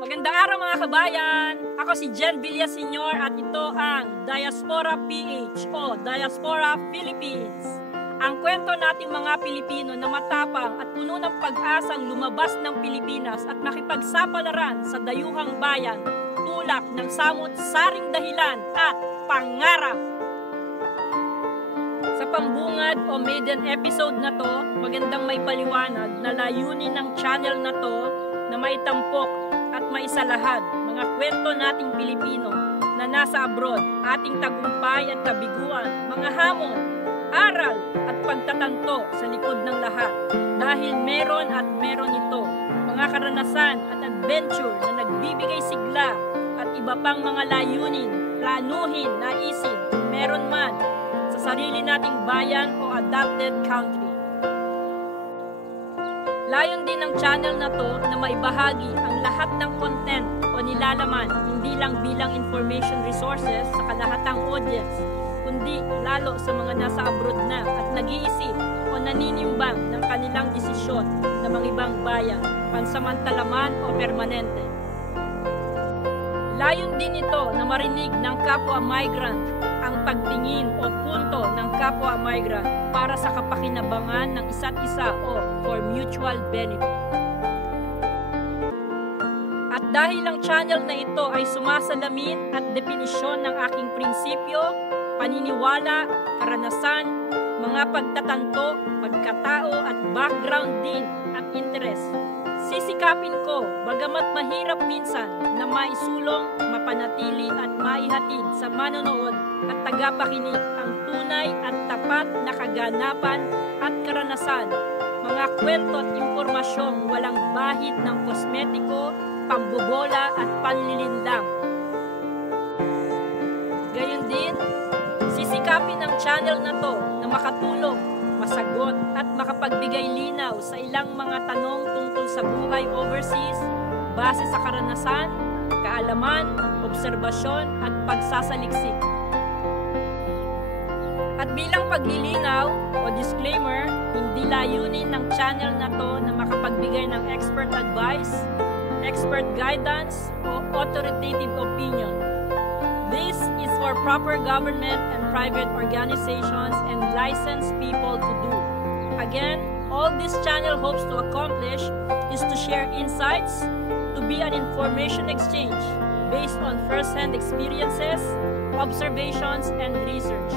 Magandang araw mga kabayan! Ako si Jen Villaseñor at ito ang Diaspora PH o Diaspora Philippines. Ang kwento nating mga Pilipino na matapang at puno ng pag-asang lumabas ng Pilipinas at makipagsapalaran sa dayuhang bayan, tulak ng samut-saring dahilan at pangarap. Sa pambungad o maiden episode na to, magandang may paliwanag na layunin ng channel na to na maitampok at maisalahad mga kwento nating Pilipino na nasa abroad, ating tagumpay at kabiguan, mga hamon, aral at pagtatanto sa likod ng lahat. Dahil meron at meron ito, mga karanasan at adventure na nagbibigay sigla at iba pang mga layunin, planuhin, naisin, meron man sa sarili nating bayan o adopted country. Layon din ng channel na to na maibahagi ang lahat ng content o nilalaman hindi lang bilang information resources sa kalahatang audience, kundi lalo sa mga nasa abroad na at nag-iisip o naninimbang ng kanilang desisyon na mangibang bayan, pansamantala man o permanente. Layon din ito na marinig ng kapwa migrant ang pagtingin o punto ng kapwa migrant para sa kapakinabangan ng isa't isa o for mutual benefit. At dahil ang channel na ito ay sumasalamin at definisyon ng aking prinsipyo, paniniwala, karanasan, mga pagtatanto, pagkatao at background din at interest, sisikapin ko, bagamat mahirap minsan, na maisulong, mapanatili at maihatid sa manonood at tagapakinig ang tunay at tapat na kaganapan at karanasan, mga kwento at impormasyong walang bahid ng kosmetiko, pambobola at panlilinlang. Gayon din, sisikapin ang channel na to na makatulong, masagot at makapagbigay linaw sa ilang mga tanong tungkol sa buhay overseas base sa karanasan, kaalaman, obserbasyon at pagsasaliksik. At bilang paglilinaw o disclaimer, hindi layunin ng channel na to na makapagbigay ng expert advice, expert guidance o authoritative opinion. This is for proper government and private organizations and licensed people to do. Again, all this channel hopes to accomplish is to share insights, to be an information exchange based on first-hand experiences, observations, and research.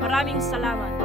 Maraming salamat.